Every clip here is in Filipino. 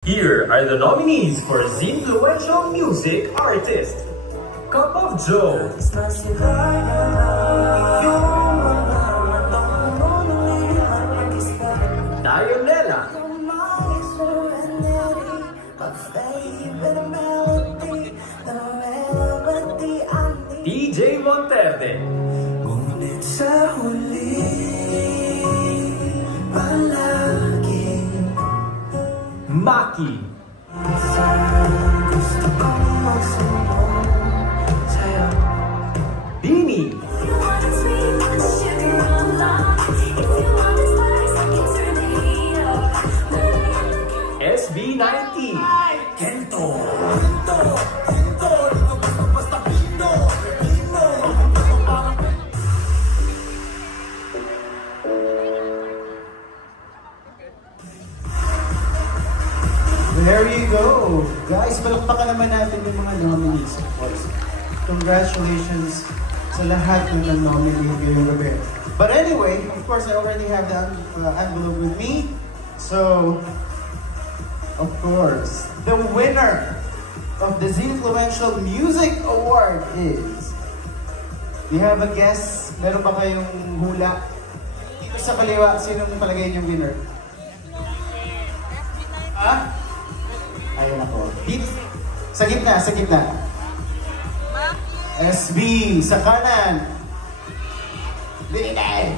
Here are the nominees for Zinfluential Music Artist. Cup of Joe, Dionella, DJ Monterde, Ngunit sa huli, palaging Maki, gusto kong magsumbong sa'yo. Dini, SB19, Kento. There you go! Guys, palakpakan naman natin yung mga nominees, of course. Congratulations sa lahat na nominate ngayong gabi. But anyway, of course, I already have the envelope with me. So, of course, the winner of the Zinfluential Music Award is... We have a guess. Meron ba kayong hula? Dito sa kaliwa, sinong palagay niyong winner? Ha? Ayun ako. Dito. Sa gitna, sa gitna. SB, sa kanan. Binigay!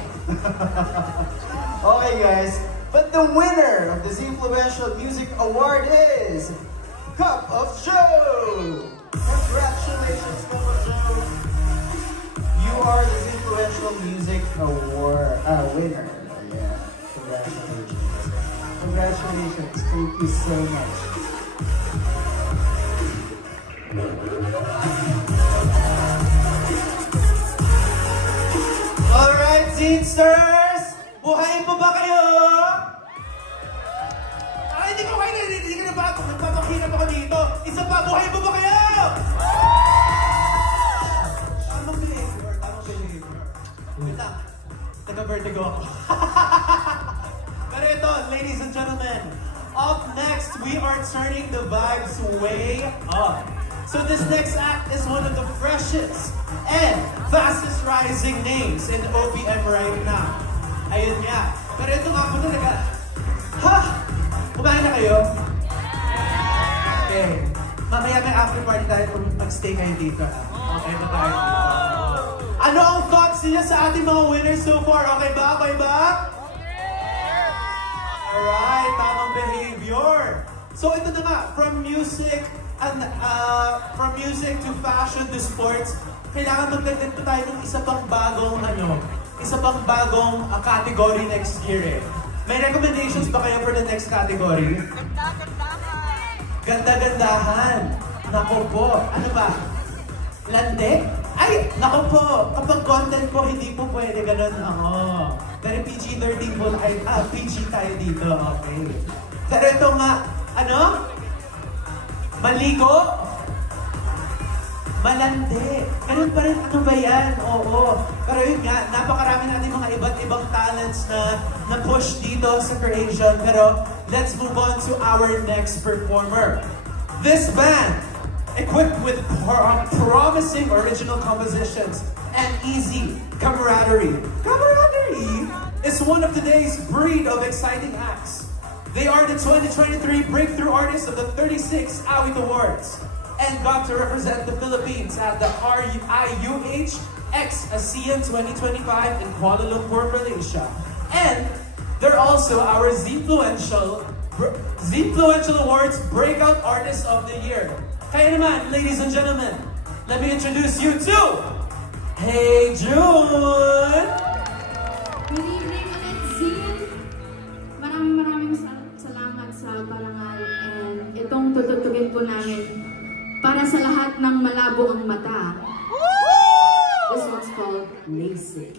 Okay guys, but the winner of the Zinfluential Music Award is Cup of Joe! Congratulations, Cup of Joe! You are the Zinfluential Music Award winner. Yeah, congratulations. Congratulations, thank you so much. Alright, Zinsters! Buhayin po ba kayo? Hindi ko kayo narinig na ba ako? Nagpapakirap ako dito. Isa pa, buhay mo ba kayo? Tamang behavior, tamang behavior. Wait lang, nagka-vertigo ako. Pero ito, ladies and gentlemen, up next, we are turning the vibes way up. So this next act is one of the freshest and fastest rising names in OPM right now. Ayun nga. Pero ito nga po talaga. Ha? Kumain na kayo? Okay. Mamaya may after party tayo kung mag-stay kayo dito. Okay ba tayo? Ano ang thoughts niya sa ating mga winners so far? Okay ba? Okay ba? Alright, tamang behavior. So ito na nga, from music to fashion to sports, kailangan magdagdag pa tayo ng isa pang bagong category next year eh. May recommendations ba kayo for the next category? Ganda-gandahan. Nako po. Ano ba? Lande? Ay! Nako po. Kapag content po, hindi po pwede ganun. Pero PG-13 po. PG tayo dito. Okay. Pero ito nga, ano? Maligo? Malandi. Ganun pa rin, ano ba yan? Oo. Pero yun nga, napakarami natin mga iba't ibang talents na push dito sa creation. Pero let's move on to our next performer. This band, equipped with promising original compositions and easy camaraderie. Camaraderie is one of today's breed of exciting acts. They are the 2023 Breakthrough Artist of the 36 Awit Awards and got to represent the Philippines at the RIUH X ASEAN 2025 in Kuala Lumpur, Malaysia. And they're also our Zinfluential Awards Breakout Artist of the Year. Kaya naman, ladies and gentlemen, let me introduce you to Hey June! Good evening ulit, Zin! Maraming salamat sa parangal and itong tututugin po namin para sa lahat ng malabo ang mata. This one's called LASIK.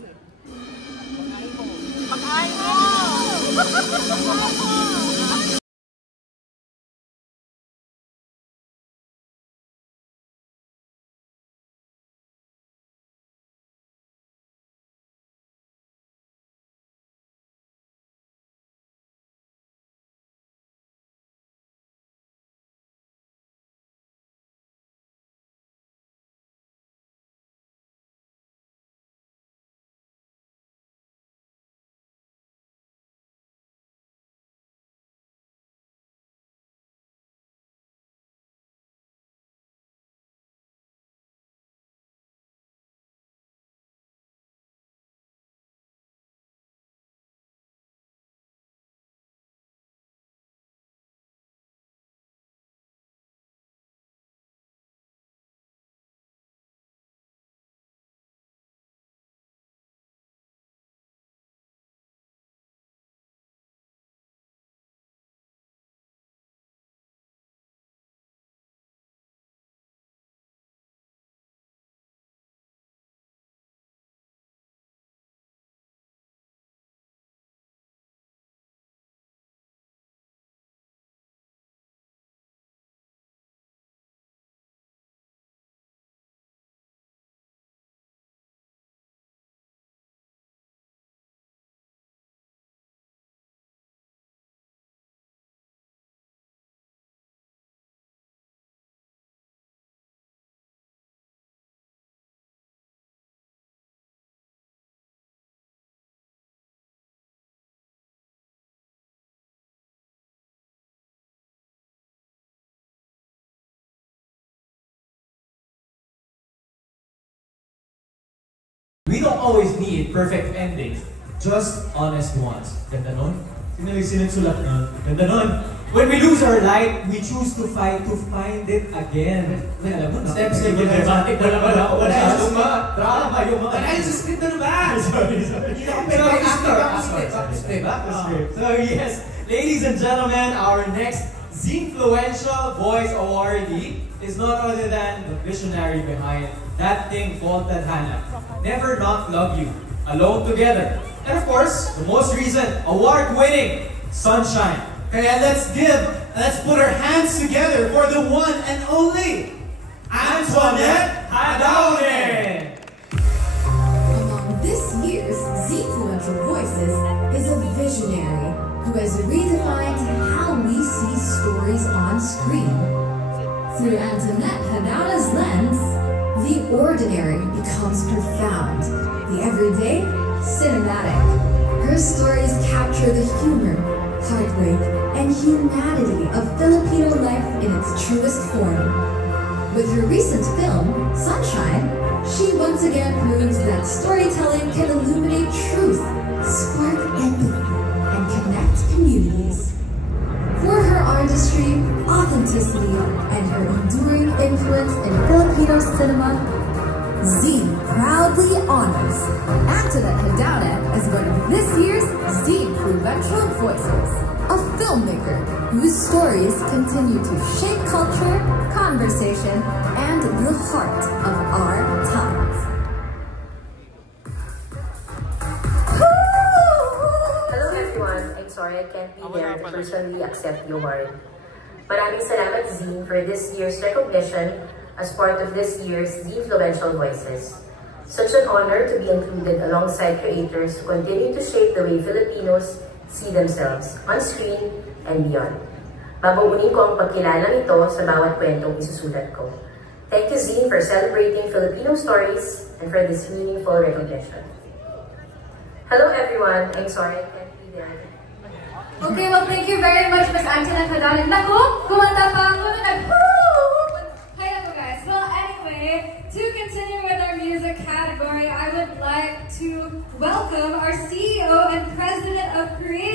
We don't always need perfect endings, just honest ones. Ganda nun? Sino yung sinusulat nun? Ganda nun? When we lose our light, we choose to fight to find it again. Alam mo na? Steps na dramatic na naman ako. Wala yung mga drama, yung mga... Wala yung script na ba? Sorry. So yes, ladies and gentlemen, our next Zinfluential Voice Awardee is not other than the visionary behind That Thing Called Tadhana, Never Not Love You, Alone Together, and of course, the most recent award-winning Sunshine. Kaya let's put our hands together for the one and only Antoinette Hadaone! Among this year's Zinfluential Voices is a visionary who has redefined how we see stories on screen. Through Antoinette Hadaone's lens, the ordinary becomes profound, the everyday cinematic. Her stories capture the humor, heartbreak, and humanity of Filipino life in its truest form. With her recent film, Sunshine, she once again proves that storytelling can illuminate truth, spark empathy, and connect communities. For her artistry, authenticity, and her enduring influence in Filipino cinema, Z proudly honors Antoinette Hadaone as one of this year's Zinfluential Voices, a filmmaker whose stories continue to shape culture, conversation, and the heart of our times. Hello everyone, I'm sorry I can't be there to personally accept the award. Maraming salamat Zine for this year's recognition as part of this year's Zinfluential Voices. Such an honor to be included alongside creators who continue to shape the way Filipinos see themselves on screen and beyond. Babagunin ko ang pagkilalang ito sa bawat kwentong isusulat ko. Thank you Zine for celebrating Filipino stories and for this meaningful recognition. Hello everyone, I'm sorry I can't be there. Okay, well thank you very much Ms. Antoinette Hadaone. Naku, kumanta pa ako na to continue with our music category, I would like to welcome our CEO and President of Creative